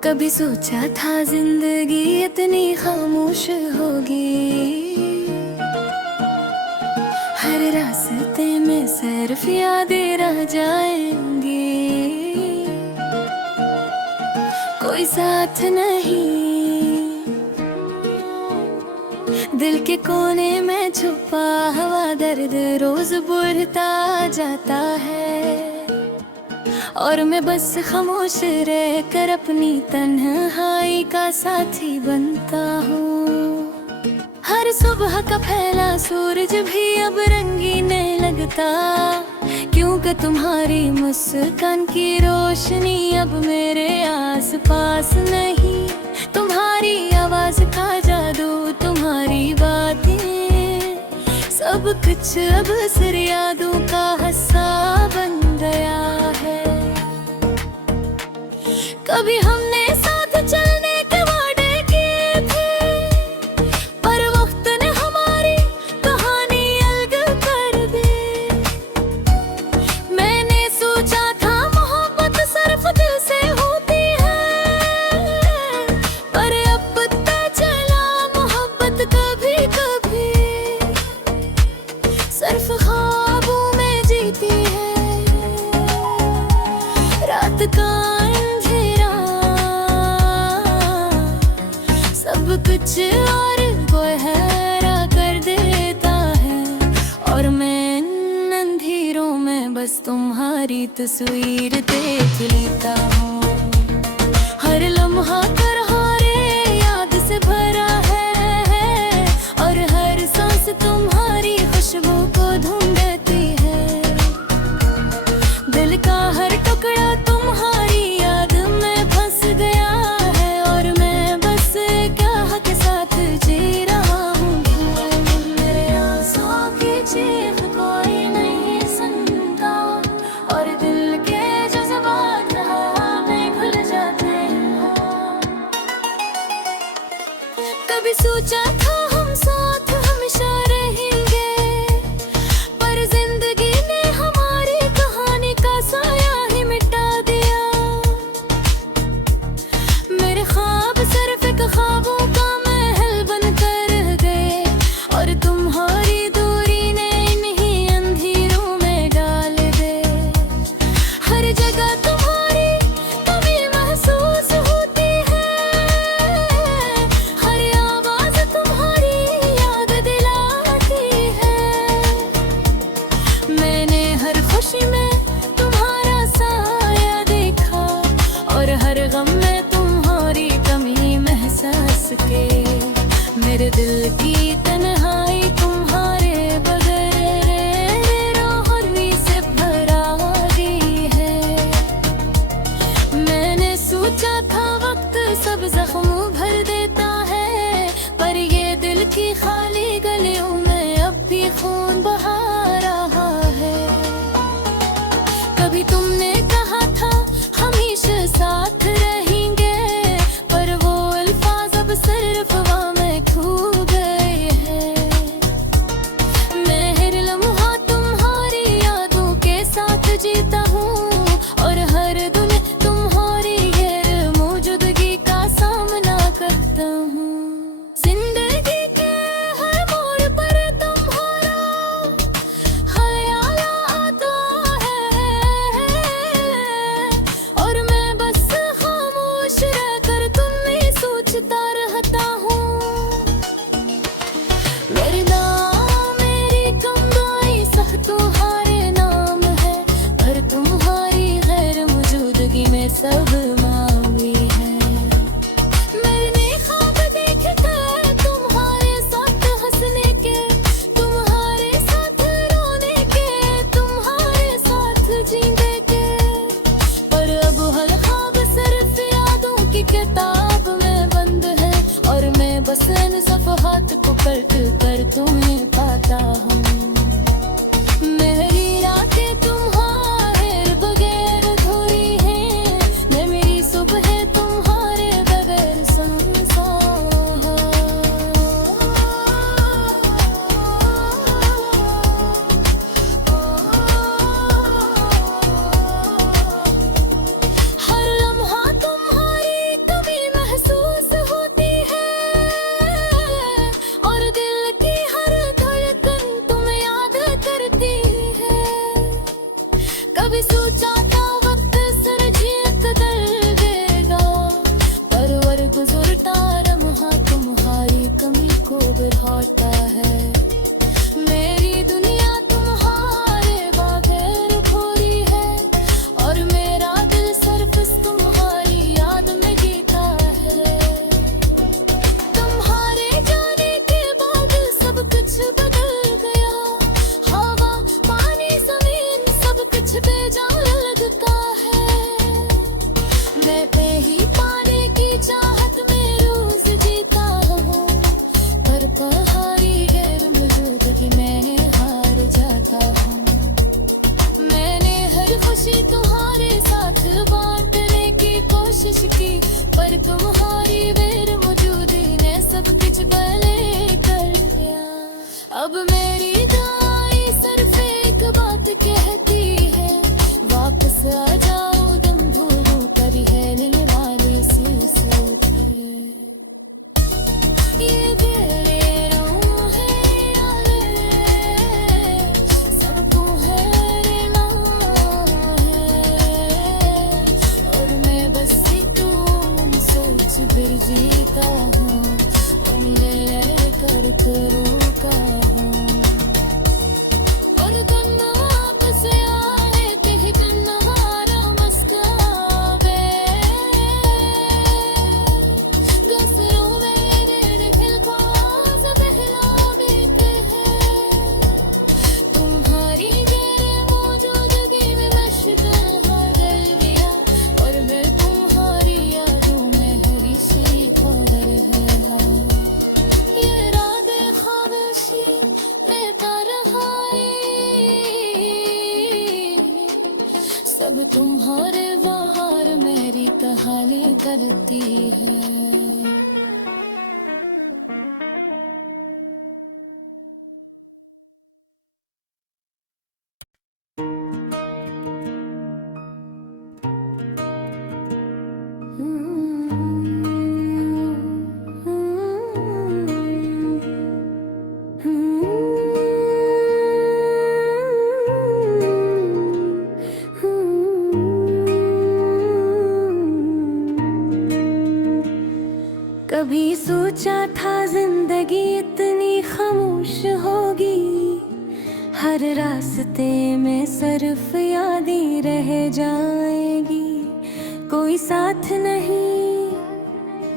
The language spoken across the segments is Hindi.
कभी सोचा था जिंदगी इतनी खामोश होगी, हर रास्ते में सिर्फ यादें रह जाएंगी, कोई साथ नहीं। दिल के कोने में छुपा हुआ दर्द रोज बढ़ता जाता है, और मैं बस खामोश रह कर अपनी तन्हाई का साथी बनता हूँ। हर सुबह का पहला सूरज भी अब रंगीन लगता, क्योंकि तुम्हारी मुस्कान की रोशनी अब मेरे आस पास नहीं। तुम्हारी आवाज का जादू, तुम्हारी बातें, सब कुछ अब सिर्फ यादों का हिस्सा बन गया है। कभी हमने साथ चलने के वादे किए थे, पर वक्त ने हमारी कहानी अलग कर दी। मैंने सोचा था मोहब्बत सिर्फ दिल से होती है, पर अब पता चला मोहब्बत कभी कभी सिर्फ ख्वाबों में जीती है। रात का कुछ और गहरा कर देता है, और मैं इन अंधेरों में बस तुम्हारी तस्वीर देख लेता हूँ। हर लम्हा तुम्हारे याद से भरा है, और हर सांस तुम्हारी खुशबू को ढूंढती है। दिल का हर टुकड़ा तुम्हारी याद में फंस गया है, और मैं बस के साथ जी रहा हूँ। मेरे आंसुओं की चीख कोई नहीं सुनता, और दिल के जज्बात हवा में घुल जाते हैं। कभी सोचा था हम साथ हमेशा रहेंगे, पर जिंदगी ने हमारी कहानी का साया ही मिटा दिया। मेरे ख्वाब सिर्फ एक ख्वाबों का महल बनकर गए, और तुम्हारी दूरी ने इन्हीं अंधेरों में डाल दे। हर जगह तुम्हारी कमी महसूस होती है, हर आवाज तुम्हारी याद दिलाती है। मैंने हर खुशी में तुम्हारा साया देखा, और हर गम में तुम्हारी कमी महसूस के। मेरे दिल की तन्हाई तुम्हारे बगैर रोहनी से भरा गई है। मैंने सोचा था वक्त सब जख्मों भर देता है, पर ये दिल की खाली गलियों में अब भी खून बहा रहा है। कभी तुमने कहा था हमेशा साथ रहेंगे, पर वो अल्फाज अब सिर्फ हवा में खो गए हैं। मैं हर लम्हा तुम्हारी यादों के साथ जीता हूँ, और हर दिन तुम्हारी गैर मौजूदगी का सामना करता हूँ। जिंदगी के हर मोड़ पर तुम्हारा ख्याल आता है, और मैं बस खामोश रहकर तुम्हें सोचता रहता हूँ। मेरी कमजोरी सख्त तुम्हारे नाम है, पर तुम्हारी गैर मौजूदगी में सब मावी है। मैंने ख्वाब देखे थे तुम्हारे साथ हंसने के, तुम्हारे साथ रोने के, तुम्हारे साथ जीने के, पर अब हर ख्वाब सिर्फ यादों की किताब में बंद है, और मैं बस इन सफ़हात को पलट कर तुम्हें पाता हूँ। मेरी रातें तुम्हारे बगैर अधूरी हैं, मैं मेरी सुबह तुम्हारे बगैर सुनसान। घबराता है। मेरी दुनिया तुम्हारे बगैर खोरी है और मेरा दिल सिर्फ तुम्हारी याद में जीता है। तुम्हारे जाने के बाद सब कुछ बदल गया, हवा पानी जमीन सब कुछ बेजान लगता है। मैं पे ही पाने की चाहत में रोज जीता हूँ, पर पहाड़ी गैर मौजूदगी मैंने हार जाता हूँ। मैंने हर खुशी तुम्हारे साथ बांटने की कोशिश की, पर तुम्हारी गैर मौजूदगी ने सब कुछ बले कर दिया। अब मेरी दुआएं सिर्फ एक बात कहती है, वापस आ जाओ दम धोलो कभी हेलने वाली सिलसिले। ये दिल ये रूह है यार, सब तुम्हारे नाम है और मैं बस तुम सोच फिर जीता हूँ, उन्हें कर रोका हूँ। और गन्ना वापस आए तेह गन्नारा मस्कावे, गसरों मेरे दिल को आज बहला देते हैं। तुम्हारी गैर मौजूदगी में मशगूल कर दिया और मैं तुम्हारी यादों में हरी सी खबर है। ये रात खामोशी में तन्हाई, सब तुम्हारे बाहर मेरी कहानी करती है। कभी सोचा था जिंदगी इतनी खामोश होगी, हर रास्ते में सिर्फ यादें रह जाएगी। कोई साथ नहीं,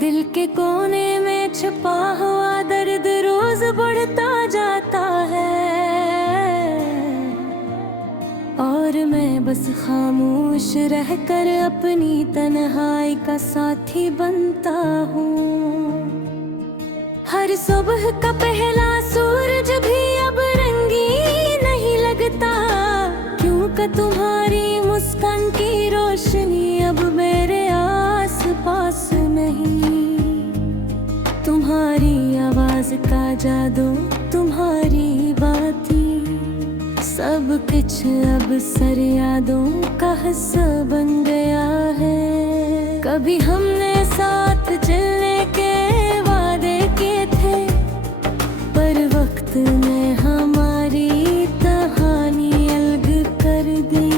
दिल के कोने में छुपा हुआ दर्द रोज बढ़ता जाता है और मैं बस खामोश रहकर अपनी तन्हाई का साथी बनता हूँ। हर सुबह का पहला सूरज भी अब रंगीन नहीं लगता, क्योंकि तुम्हारी मुस्कान की रोशनी अब मेरे आस पास नहीं। तुम्हारी आवाज का जादू, तुम्हारी बातें, सब कुछ अब सर यादों का हिस्सा बन गया है। कभी हमने साथ चलने के वादे किए थे, पर वक्त ने हमारी कहानी अलग कर दी।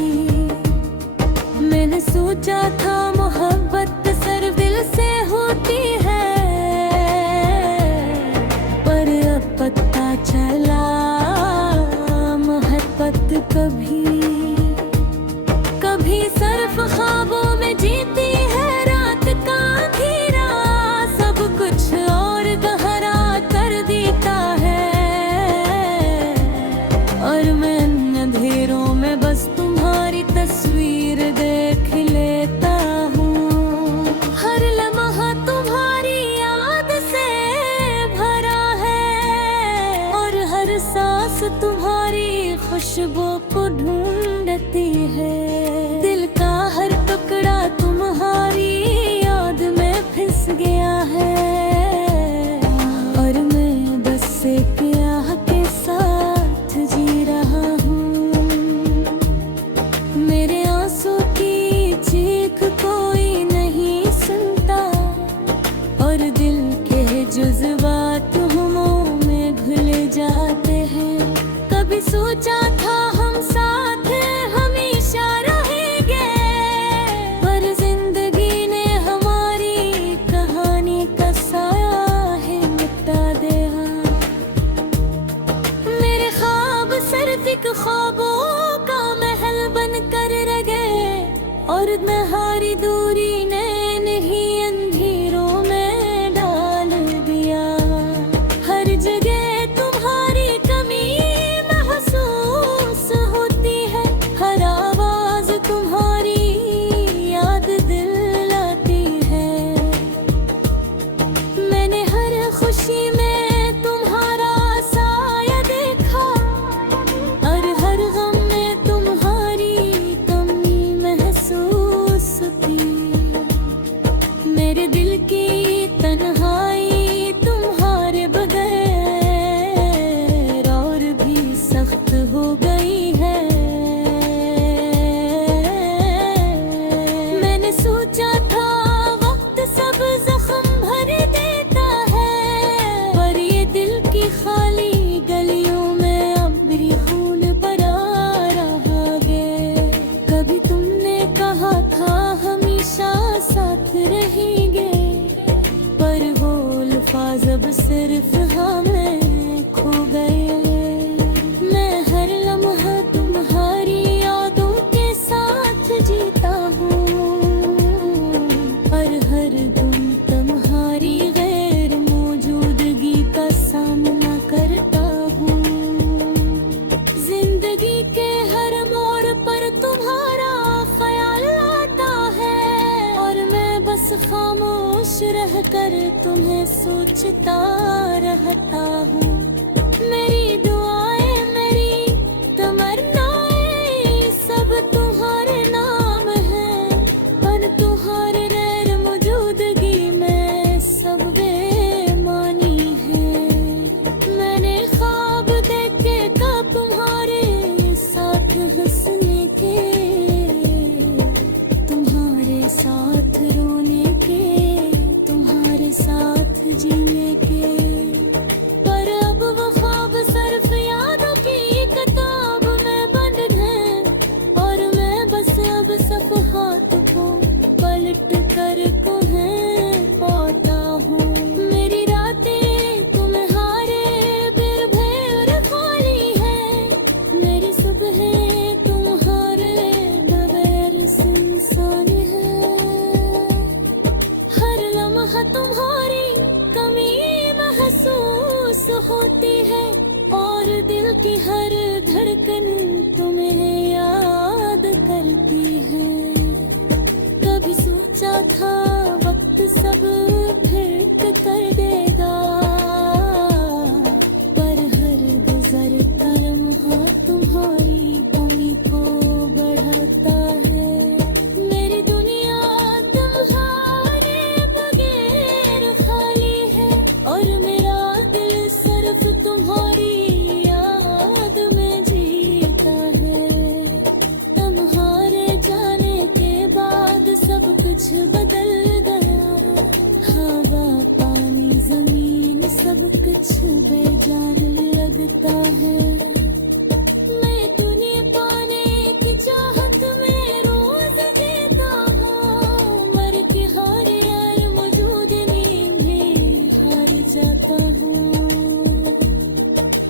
मैंने सोचा था मोहब्बत सिर्फ दिल से होती है, पर अब पता चला मोहब्बत कभी सिर्फ ख्वाबों में जीती है। रात का अंधेरा सब कुछ और गहरा कर देता है और मैं अंधेरों में बस तुम्हारी तस्वीर देख लेता हूँ। हर लम्हा तुम्हारी याद से भरा है और हर सांस तुम्हारी खुशबू को ढूंढती है। दिल का हर टुकड़ा तुम्हारी याद में फिस गया है और मैं बस एक आह के साथ जी रहा हूँ। मेरे आंसू की चीख कोई नहीं सुनता और दिल के जज्बात मुंह में घुल जाते हैं। कभी सोचा था हम साथ हमेशा रहेंगे, पर जिंदगी ने हमारी कहानी का साया है मिटा दिया। सोचता रहता हूँ। मेरी दुआएं, मेरी तमन्नाएं सब तुम्हारे नाम है, पर तुम्हारे गैर मौजूदगी में सब बेमानी है। मैंने ख्वाब देखे कब तुम्हारे साथ हंसने के, तुम्हारे साथ रोने के, तुम्हारे साथ जीने के, पर अब वो ख्वाब सिर्फ यादों की किताब में बंद है, और मैं बस अब सफ़हात को पलट कर तुम्हें पाता हूँ। मेरी रातें तुम्हारे बिरभे और खाली है, मेरी सुबहें तुम्हारे बगैर सुनसान है। हर लम्हा तुम्हारी कमी महसूस होती है, और दिल की हर धड़कन तुम्हें याद करती है। कभी सोचा था वक्त सब भेंट कर देगा, पर हर गुजरता लम्हा तुम्हारी कमी को बढ़ाता है। मेरी दुनिया तुम्हारे बगैर खाली है, और मेरा दिल सिर्फ तुम्हारी याद में जीता है। तुम्हारे जाने के बाद सब कुछ बदल गया, हवा पानी जमीन सब कुछ बेजान लगता है। मैं तुम्हें पाने की चाहत में रोज जीता हूँ, मर के हार यार मौजूद नींद में हार जाता हूँ।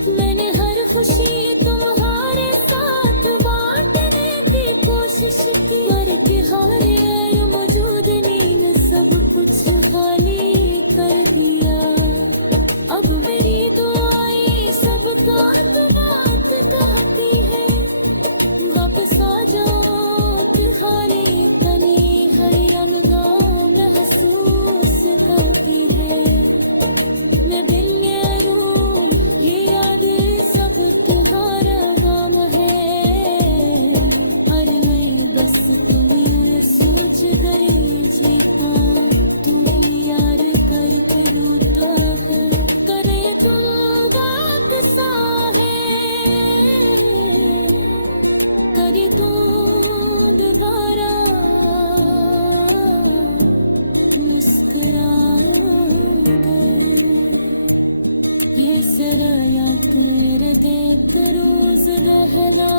मैंने हर खुशी तुम्हारे साथ बांटने की कोशिश की, मर के हार यार मौजूद नींद सब कुछ खाली कर दिया। अब मेरी दुआएं सबका बात कहती है, वापस आ जाओ तुम्हारी तने हरी रमज़ान महसूस करती है। मैं बेरूं ये याद सब तुम्हारा गम है, और मैं बस तुम्हें सोच कर जीता, तुम्हें यार करके रोता है। करे तुम बात सा है, करे तू दोबारा मुस्कुरा दे। ये सराया तेरे देख रोज रहना